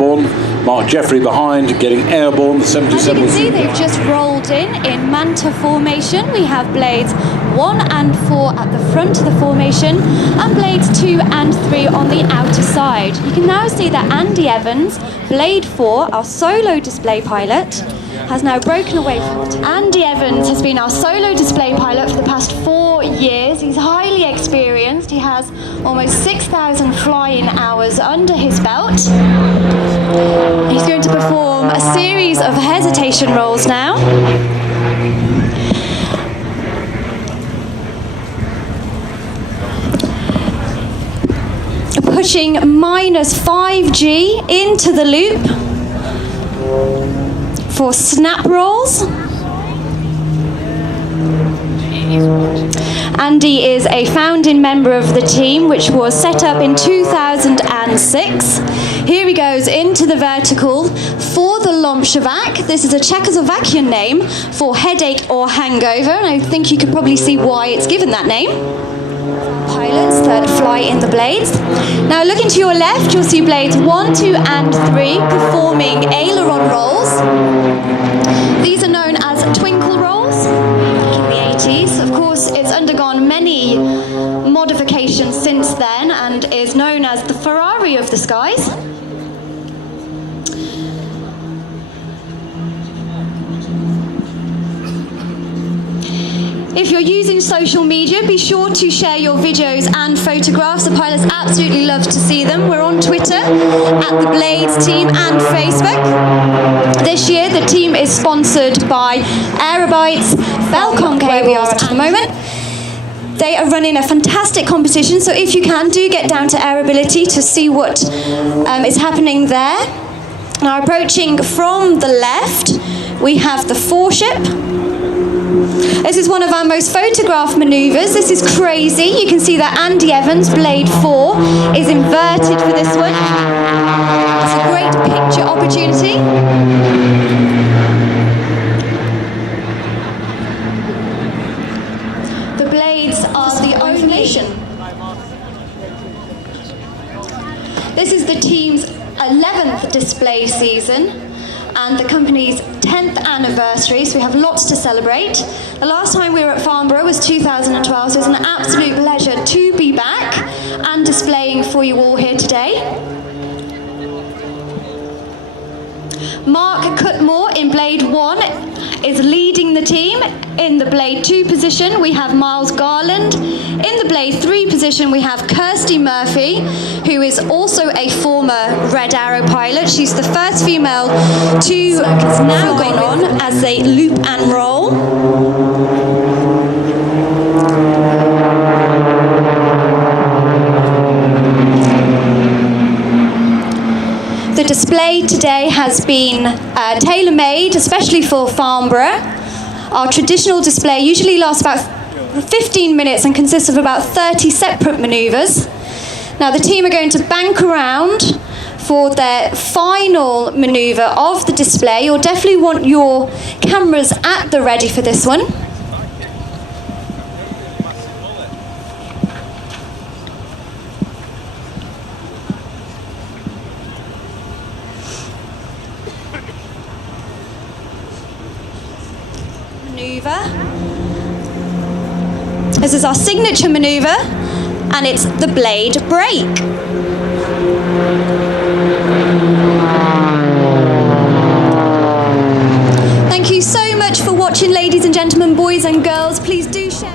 airborne. Mark Jeffrey behind, getting airborne. The 77 As you can see, they've just rolled in manta formation. We have blades 1 and 4 at the front of the formation and blades 2 and 3 on the outer side. You can now see that Andy Evans, blade 4, our solo display pilot, has now broken away from it. Andy Evans has been our solo display pilot for the past 4 years. He's highly experienced. He has almost 6,000 flying hours under his belt. He's going to perform a series of hesitation rolls now. Pushing -5G into the loop for snap rolls. Andy is a founding member of the team, which was set up in 2006. Here he goes into the vertical for the Lomshavak. This is a Czechoslovakian name for headache or hangover, and I think you could probably see why it's given that name. Pilots that fly in the blades. Now looking to your left, you'll see blades 1, 2 and 3 performing aileron rolls. These are known as twinkle rolls. Back in the 80s, of course, it's undergone many modifications since then and is known as the Ferrari of the skies. If you're using social media, be sure to share your videos and photographs. The pilots absolutely love to see them. We're on Twitter at the Blades team and Facebook. This year, the team is sponsored by Aerobytes, Belcom cables at the moment. They are running a fantastic competition, so if you can, do get down to Airability to see what is happening there. Now, approaching from the left, we have the foreship. This is one of our most photographed manoeuvres. This is crazy. You can see that Andy Evans, blade 4, is inverted for this one. It's a great picture opportunity. The blades are the only. This is the team's 11th display season and the company's 10th anniversary, so we have lots to celebrate. The last time we were at Farnborough was 2012, so it's an absolute pleasure to be back and displaying for you all here today. Mark Cutmore in blade 1 is leading the team. In the blade 2 position, we have Miles Garland. In the blade 3 position, we have Kirsty Murphy, who is also a former Red Arrow pilot. She's the first female to has now gone on as a loop and roll. The display today has been tailor-made, especially for Farnborough. Our traditional display usually lasts about 15 minutes and consists of about 30 separate manoeuvres. Now the team are going to bank around for their final manoeuvre of the display. You'll definitely want your cameras at the ready for this one. This is our signature manoeuvre, and it's the blade break. Thank you so much for watching, ladies and gentlemen, boys and girls. Please do share.